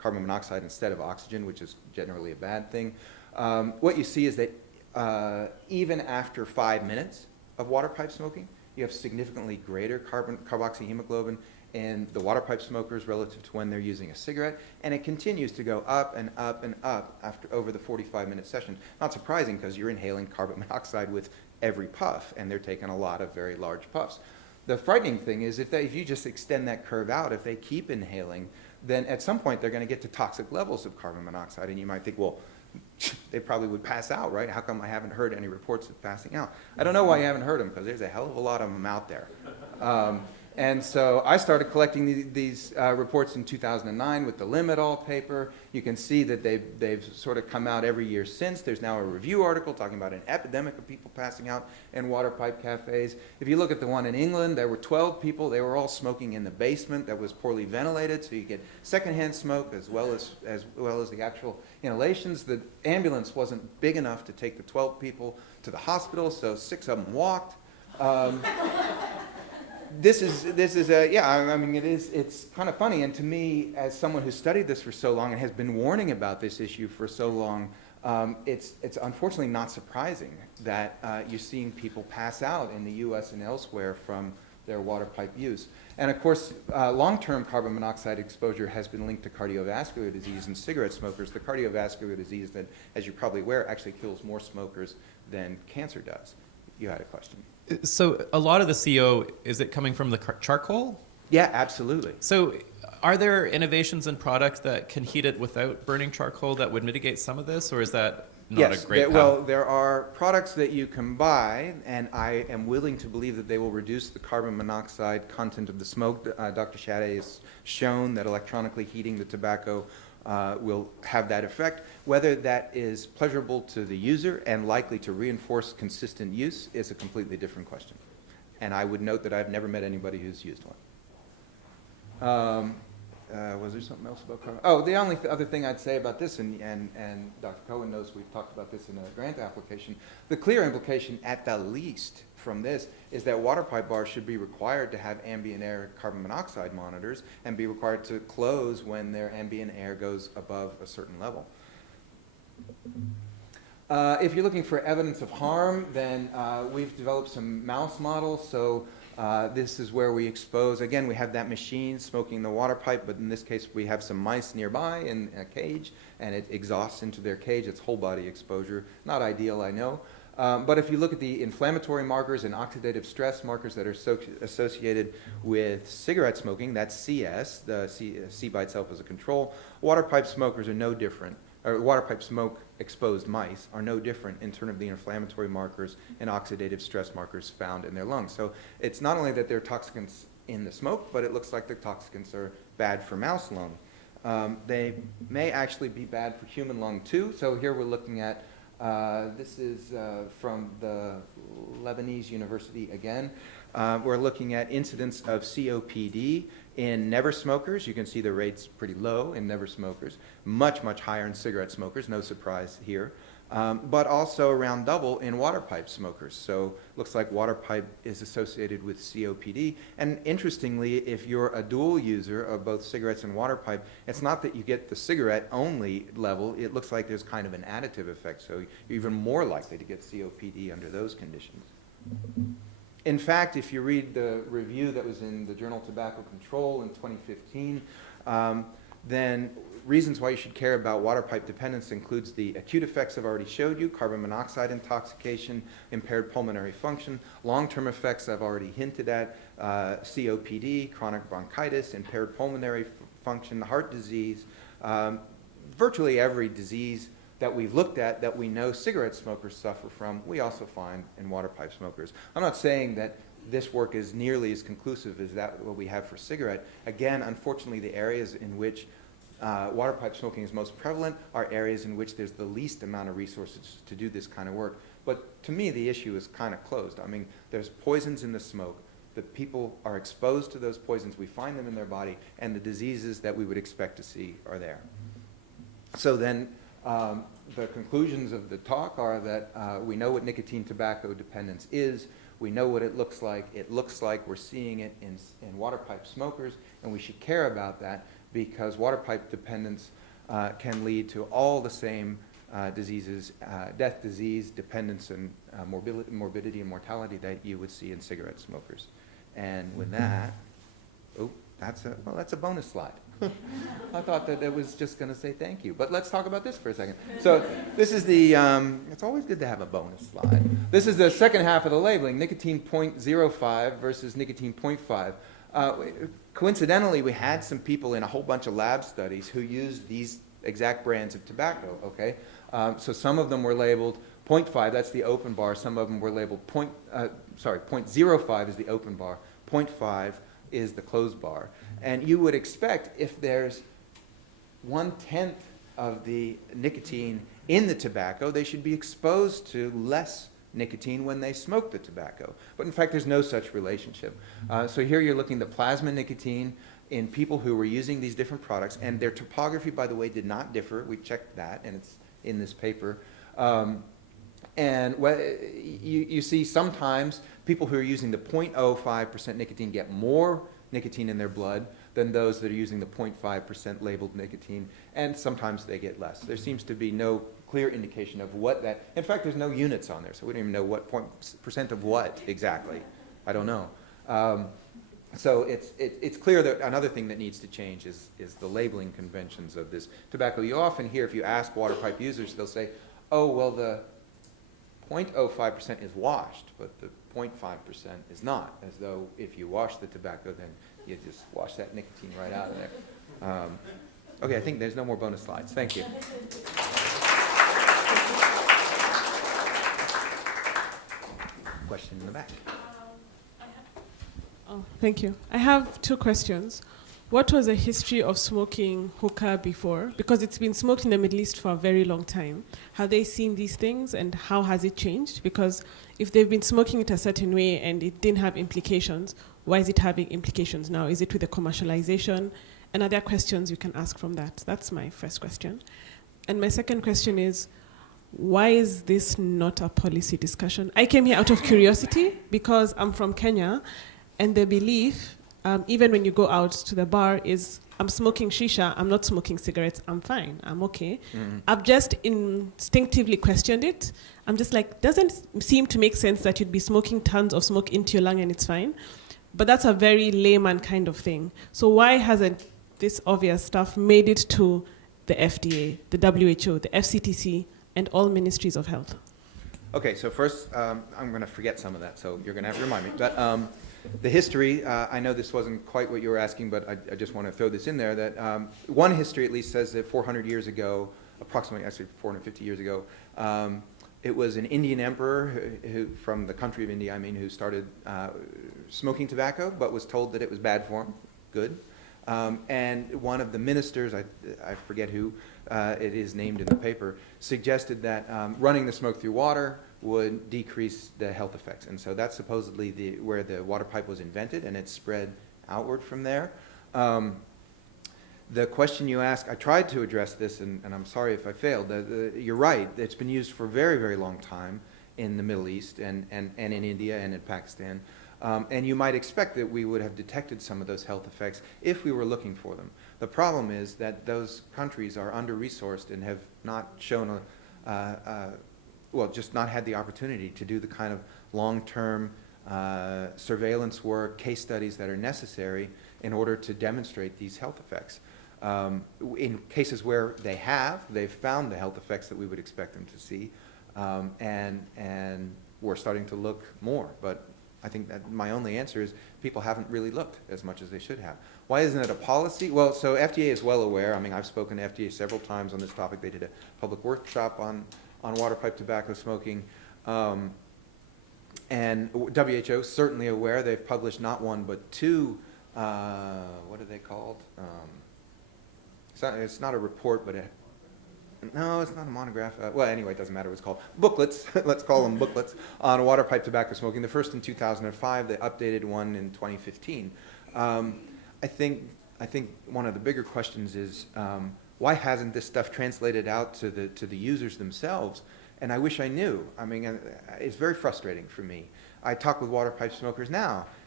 carbon monoxide instead of oxygen, which is generally a bad thing. What you see is that even after 5 minutes of water pipe smoking, you have significantly greater carboxyhemoglobin in the water pipe smokers relative to when they're using a cigarette, and it continues to go up and up and up over the 45-minute session. Not surprising, because you're inhaling carbon monoxide with every puff, and they're taking a lot of very large puffs. The frightening thing is if you just extend that curve out, if they keep inhaling, then at some point they're going to get to toxic levels of carbon monoxide, and you might think, well, they probably would pass out, right? How come I haven't heard any reports of passing out? I don't know why you haven't heard them, because there's a hell of a lot of them out there. And so I started collecting these reports in 2009 with the Limit All paper. You can see that they've sort of come out every year since. There's now a review article talking about an epidemic of people passing out in water pipe cafes. If you look at the one in England, there were 12 people. They were all smoking in the basement that was poorly ventilated, so you get secondhand smoke as well as the actual inhalations. The ambulance wasn't big enough to take the 12 people to the hospital, so 6 of them walked. This is I mean, it's kind of funny, and to me, as someone who studied this for so long and has been warning about this issue for so long, it's unfortunately not surprising that you're seeing people pass out in the U.S. and elsewhere from their water pipe use. And of course, long-term carbon monoxide exposure has been linked to cardiovascular disease in cigarette smokers. The cardiovascular disease that, as you're probably aware, actually kills more smokers than cancer does. You had a question. So a lot of the CO, is it coming from the charcoal? Yeah, absolutely. So are there innovations in products that can heat it without burning charcoal that would mitigate some of this, or is that not a great path? Well, there are products that you can buy, and I am willing to believe that they will reduce the carbon monoxide content of the smoke. Dr. Shadé has shown that electronically heating the tobacco will have that effect. Whether that is pleasurable to the user and likely to reinforce consistent use is a completely different question. And I would note that I've never met anybody who's used one. Was there something else about carbon? Oh, the only other thing I'd say about this, and Dr. Cohen knows we've talked about this in a grant application, the clear implication at the least from this is that water pipe bars should be required to have ambient air carbon monoxide monitors and be required to close when their ambient air goes above a certain level. If you're looking for evidence of harm, then we've developed some mouse models. So this is where we expose, again, we have that machine smoking the water pipe, but in this case we have some mice nearby in a cage, and it exhausts into their cage. It's whole body exposure. Not ideal, I know. But if you look at the inflammatory markers and oxidative stress markers that are associated with cigarette smoking, that's CS, the C by itself is a control. Water pipe smokers are no different, or water pipe smoke exposed mice are no different in terms of the inflammatory markers and oxidative stress markers found in their lungs. So it's not only that there are toxicants in the smoke, but it looks like the toxicants are bad for mouse lung. They may actually be bad for human lung too. So here we're looking at this is from the Lebanese University again. We're looking at incidence of COPD in never smokers. You can see the rate's pretty low in never smokers, much, much higher in cigarette smokers, no surprise here, but also around double in water pipe smokers. So looks like water pipe is associated with COPD. And interestingly, if you're a dual user of both cigarettes and water pipe, it's not that you get the cigarette only level, it looks like there's kind of an additive effect. So you're even more likely to get COPD under those conditions. In fact, if you read the review that was in the journal Tobacco Control in 2015, then reasons why you should care about water pipe dependence includes the acute effects I've already showed you, carbon monoxide intoxication, impaired pulmonary function, long-term effects I've already hinted at, COPD, chronic bronchitis, impaired pulmonary function, heart disease, virtually every disease that we've looked at that we know cigarette smokers suffer from, we also find in water pipe smokers. I'm not saying that this work is nearly as conclusive as that what we have for cigarette. Again, unfortunately, the areas in which water pipe smoking is most prevalent are areas in which there's the least amount of resources to do this kind of work. But to me, the issue is kind of closed. I mean, there's poisons in the smoke. The people are exposed to those poisons. We find them in their body, and the diseases that we would expect to see are there. So then, the conclusions of the talk are that we know what nicotine tobacco dependence is. We know what it looks like. It looks like we're seeing it in water pipe smokers, and we should care about that. because water pipe dependence can lead to all the same diseases, death, disease, dependence, and morbidity and mortality that you would see in cigarette smokers. And with that, oh, that's a bonus slide. I thought that it was just going to say thank you, but let's talk about this for a second. So this is the, it's always good to have a bonus slide. This is the second half of the labeling, nicotine 0.05 versus nicotine 0.5. Coincidentally, we had some people in a whole bunch of lab studies who used these exact brands of tobacco, okay? So some of them were labeled 0.5, that's the open bar. Some of them were labeled 0.05 is the open bar, 0.5 is the closed bar. And you would expect if there's 1/10 of the nicotine in the tobacco, they should be exposed to less nicotine when they smoke the tobacco. But in fact, there's no such relationship. So here you're looking at the plasma nicotine in people who were using these different products, and their topography, by the way, did not differ. We checked that, and it's in this paper. And you see sometimes people who are using the 0.05% nicotine get more nicotine in their blood than those that are using the 0.5% labeled nicotine, and sometimes they get less. There seems to be no clear indication of what that, in fact, there's no units on there, so we don't even know what percent of what exactly. I don't know. So it's clear that another thing that needs to change is the labeling conventions of this tobacco. You often hear, if you ask water pipe users, they'll say, oh, well, the 0.05% is washed, but the 0.5% is not, as though if you wash the tobacco, then you just wash that nicotine right out of there. Okay, I think there's no more bonus slides. Thank you. Question in the back. Oh, thank you. I have two questions. What was the history of smoking hookah before? Because it's been smoked in the Middle East for a very long time. Have they seen these things, and how has it changed? Because if they've been smoking it a certain way and it didn't have implications, why is it having implications now? Is it with the commercialization? And are there questions you can ask from that? That's my first question. And my second question is, why is this not a policy discussion? I came here out of curiosity because I'm from Kenya, and the belief, even when you go out to the bar, is I'm smoking shisha, I'm not smoking cigarettes, I'm fine, I'm okay. Mm-hmm. I've just instinctively questioned it. I'm just like, doesn't seem to make sense that you'd be smoking tons of smoke into your lung and it's fine. But that's a very layman kind of thing. So why hasn't this obvious stuff made it to the FDA, the WHO, the FCTC, and all ministries of health? Okay, so first, I'm going to forget some of that, so you're going to have to remind me. But the history, I know this wasn't quite what you were asking, but I just want to throw this in there, that one history at least says that 400 years ago, approximately, actually 450 years ago, it was an Indian emperor who from the country of India, who started smoking tobacco, but was told that it was bad for him. Good. And one of the ministers, I forget who, it is named in the paper, suggested that running the smoke through water would decrease the health effects. And so that's supposedly where the water pipe was invented, and it's spread outward from there. The question you asked, I tried to address this, and I'm sorry if I failed. You're right, it's been used for a very, very long time in the Middle East and in India and in Pakistan. And you might expect that we would have detected some of those health effects if we were looking for them. The problem is that those countries are under-resourced and have not shown just not had the opportunity to do the kind of long-term surveillance work, case studies that are necessary in order to demonstrate these health effects. In cases where they've found the health effects that we would expect them to see, and we're starting to look more. But I think that my only answer is people haven't really looked as much as they should have. Why isn't it a policy? Well, so FDA is well aware. I've spoken to FDA several times on this topic. They did a public workshop on water pipe tobacco smoking. And WHO is certainly aware. They've published not one but two, what are they called? It's not a report, but no, it's not a monograph. Well, anyway, it doesn't matter what it's called. Booklets, let's call them booklets, on water pipe tobacco smoking. The first in 2005, the updated one in 2015. I think one of the bigger questions is why hasn't this stuff translated out to the users themselves? And I wish I knew. It's very frustrating for me. I talk with water pipe smokers now,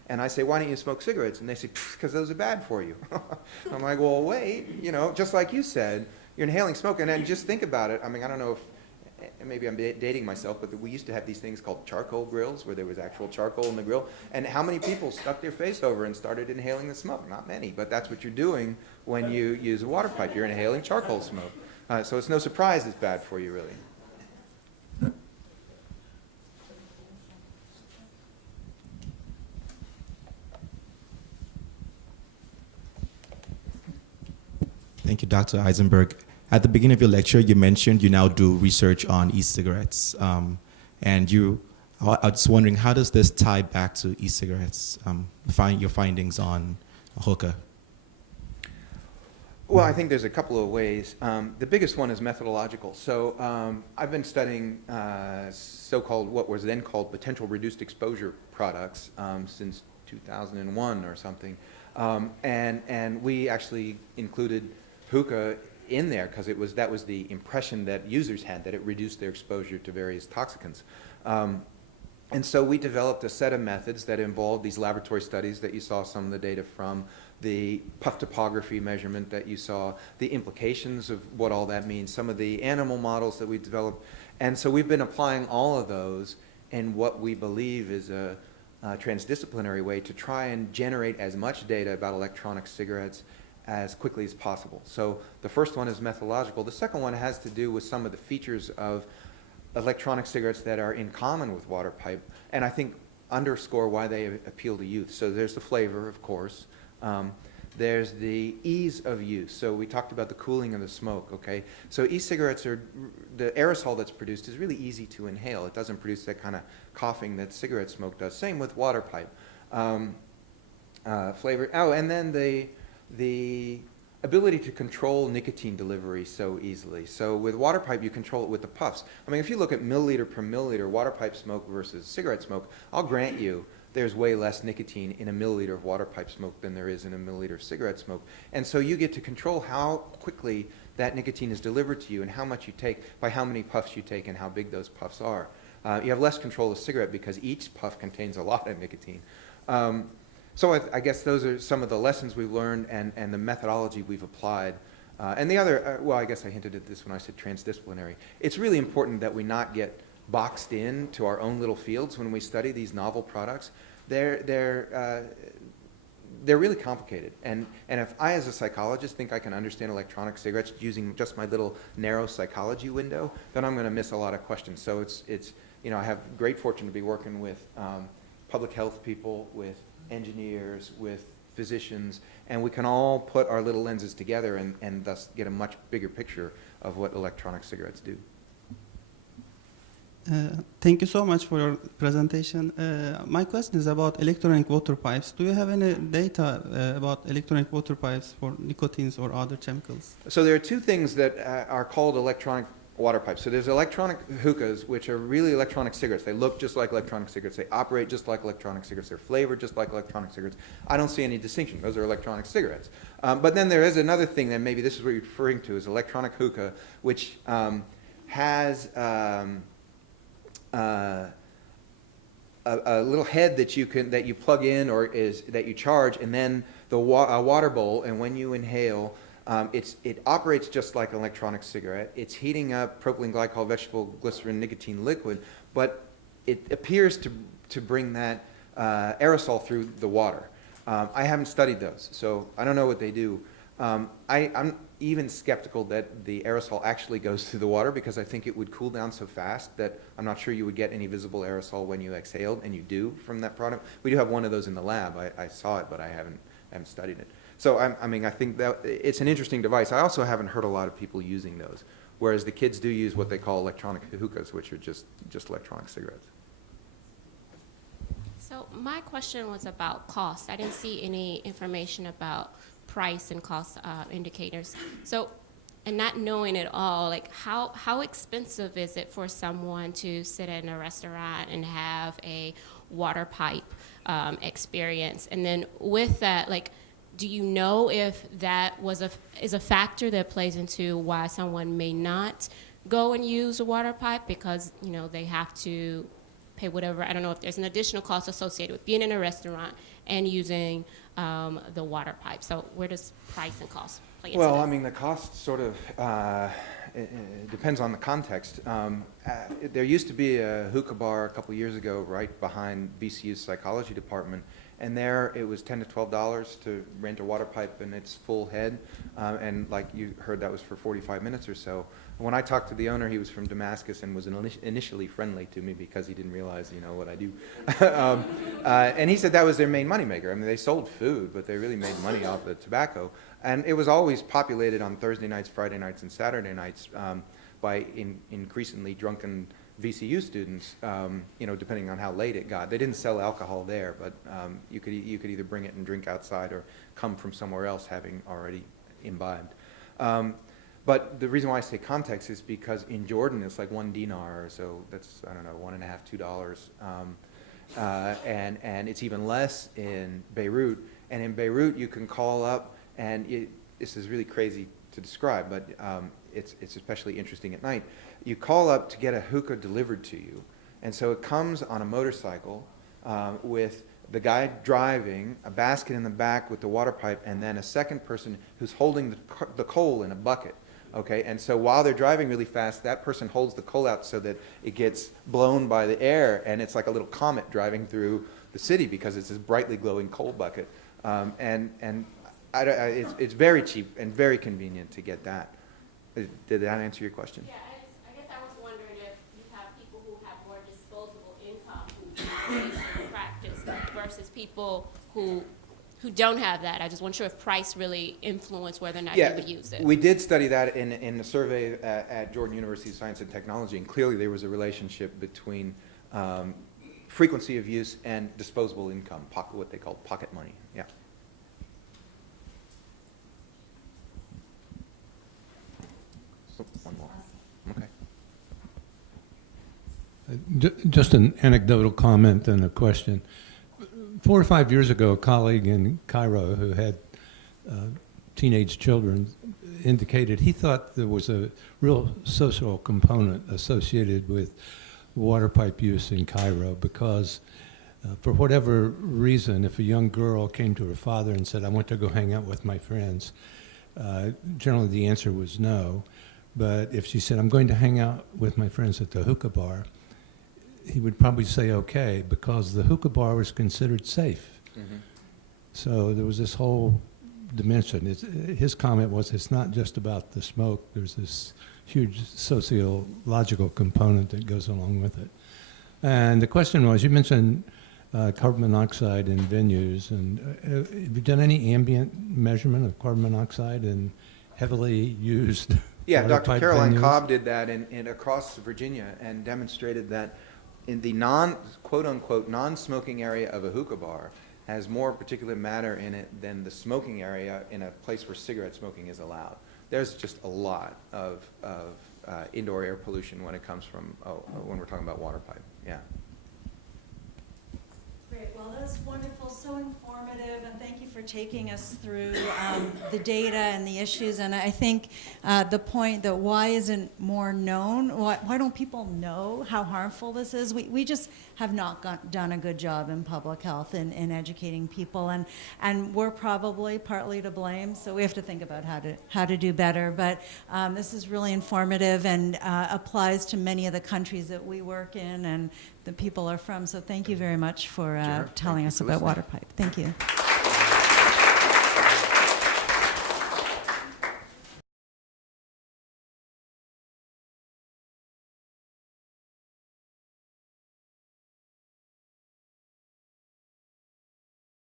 And I say, why don't you smoke cigarettes? And they say, because those are bad for you. I'm like, well, wait, just like you said, you're inhaling smoke. And then just think about it. I mean, I don't know if, maybe I'm dating myself, but we used to have these things called charcoal grills where there was actual charcoal in the grill. And how many people stuck their face over and started inhaling the smoke? Not many, but that's what you're doing when you use a water pipe. You're inhaling charcoal smoke. So it's no surprise it's bad for you, really. Thank you, Dr. Eissenberg. At the beginning of your lecture, you mentioned you now do research on e-cigarettes. And I was wondering, how does this tie back to e-cigarettes, your findings on hookah? Well, I think there's a couple of ways. The biggest one is methodological. So I've been studying so-called, what was then called potential reduced exposure products since 2001 or something. And we actually included hookah in there because that was the impression that users had, that it reduced their exposure to various toxicants. And so we developed a set of methods that involved these laboratory studies that you saw some of the data from, the puff topography measurement that you saw, the implications of what all that means, some of the animal models that we developed. And so we've been applying all of those in what we believe is a transdisciplinary way to try and generate as much data about electronic cigarettes as quickly as possible. So the first one is methodological. The second one has to do with some of the features of electronic cigarettes that are in common with water pipe, and I think underscore why they appeal to youth. So there's the flavor, of course. There's the ease of use. So we talked about the cooling of the smoke, okay? So e-cigarettes the aerosol that's produced is really easy to inhale. It doesn't produce that kind of coughing that cigarette smoke does. Same with water pipe. Flavor, and then the ability to control nicotine delivery so easily. So with water pipe, you control it with the puffs. I mean, if you look at milliliter per milliliter water pipe smoke versus cigarette smoke, I'll grant you there's way less nicotine in a milliliter of water pipe smoke than there is in a milliliter of cigarette smoke. And so you get to control how quickly that nicotine is delivered to you and how much you take by how many puffs you take and how big those puffs are. You have less control of cigarette because each puff contains a lot of nicotine. So I guess those are some of the lessons we've learned and the methodology we've applied. And the other, well, I guess I hinted at this when I said transdisciplinary. It's really important that we not get boxed in to our own little fields when we study these novel products. They're really complicated. And if I, as a psychologist, think I can understand electronic cigarettes using just my little narrow psychology window, then I'm going to miss a lot of questions. So it's I have great fortune to be working with public health people, with engineers, with physicians, and we can all put our little lenses together and thus get a much bigger picture of what electronic cigarettes do. Thank you so much for your presentation. My question is about electronic water pipes. Do you have any data about electronic water pipes for nicotines or other chemicals? So there are two things that are called electronic water pipes. So there's electronic hookahs, which are really electronic cigarettes. They look just like electronic cigarettes. They operate just like electronic cigarettes. They're flavored just like electronic cigarettes. I don't see any distinction. Those are electronic cigarettes. But then there is another thing, and maybe this is what you're referring to, is electronic hookah, which has a little head that you plug in or that you charge, and then a water bowl, and when you inhale, it operates just like an electronic cigarette. It's heating up propylene glycol, vegetable glycerin, nicotine liquid, but it appears to bring that aerosol through the water. I haven't studied those, so I don't know what they do. I'm even skeptical that the aerosol actually goes through the water because I think it would cool down so fast that I'm not sure you would get any visible aerosol when you exhaled, and you do from that product. We do have one of those in the lab. I saw it, but I haven't studied it. So I think that it's an interesting device. I also haven't heard a lot of people using those, whereas the kids do use what they call electronic hookahs, which are just electronic cigarettes. So my question was about cost. I didn't see any information about price and cost indicators. So, and not knowing it all, like how expensive is it for someone to sit in a restaurant and have a water pipe experience? And then with that, like, do you know if that is a factor that plays into why someone may not go and use a water pipe because they have to pay whatever. I don't know if there's an additional cost associated with being in a restaurant and using the water pipe. So where does price and cost play into Well, that? I mean, the cost sort of it depends on the context. There used to be a hookah bar a couple years ago right behind VCU's psychology department, and there it was $10 to $12 to rent a water pipe in its full head, and like you heard, that was for 45 minutes or so. When I talked to the owner, he was from Damascus and was initially friendly to me because he didn't realize, you know, what I do. And he said that was their main moneymaker. I mean, they sold food, but they really made money off the tobacco. And it was always populated on Thursday nights, Friday nights, and Saturday nights by increasingly drunken VCU students, you know, depending on how late it got. They didn't sell alcohol there, but you could either bring it and drink outside or come from somewhere else having already imbibed. But the reason why I say context is because in Jordan it's like 1 dinar or so. That's, I don't know, $1.50, $2. And it's even less in Beirut. And in Beirut you can call up, and this is really crazy to describe, but it's especially interesting at night. You call up to get a hookah delivered to you. And so it comes on a motorcycle with the guy driving, a basket in the back with the water pipe, and then a second person who's holding the coal in a bucket. Okay, and so while they're driving really fast, that person holds the coal out so that it gets blown by the air, and it's like a little comet driving through the city because it's this brightly glowing coal bucket. It's very cheap and very convenient to get that. Did that answer your question? Yeah, I guess I was wondering if you have people who have more disposable income who engage in practice versus people who don't have that. I just wasn't sure if price really influenced whether or not you would use it. We did study that in a survey at Jordan University of Science and Technology, and clearly there was a relationship between frequency of use and disposable income, what they call pocket money. Yeah. Oh, one more. Okay. Just an anecdotal comment and a question. 4 or 5 years ago, a colleague in Cairo who had teenage children indicated he thought there was a real social component associated with water pipe use in Cairo because for whatever reason, if a young girl came to her father and said, I want to go hang out with my friends, generally the answer was no. But if she said, I'm going to hang out with my friends at the hookah bar, he would probably say okay, because the hookah bar was considered safe. Mm-hmm. So there was this whole dimension. His comment was, it's not just about the smoke, there's this huge sociological component that goes along with it. And the question was, you mentioned carbon monoxide in venues, and have you done any ambient measurement of carbon monoxide in heavily used Yeah, water Dr. pipe Caroline venues? Cobb did that in across Virginia and demonstrated that in the quote-unquote non-smoking area of a hookah bar has more particulate matter in it than the smoking area in a place where cigarette smoking is allowed. There's just a lot of indoor air pollution when it comes from when we're talking about water pipe. Yeah. Great. Well, that was wonderful, so informative, and thank you for taking us through the data and the issues. And I think the point that why isn't more known, why don't people know how harmful this is? We just have not done a good job in public health in educating people, and we're probably partly to blame. So we have to think about how to do better. But this is really informative and applies to many of the countries that we work in and the people are from. So thank you very much for telling us about Waterpipe. Thank you.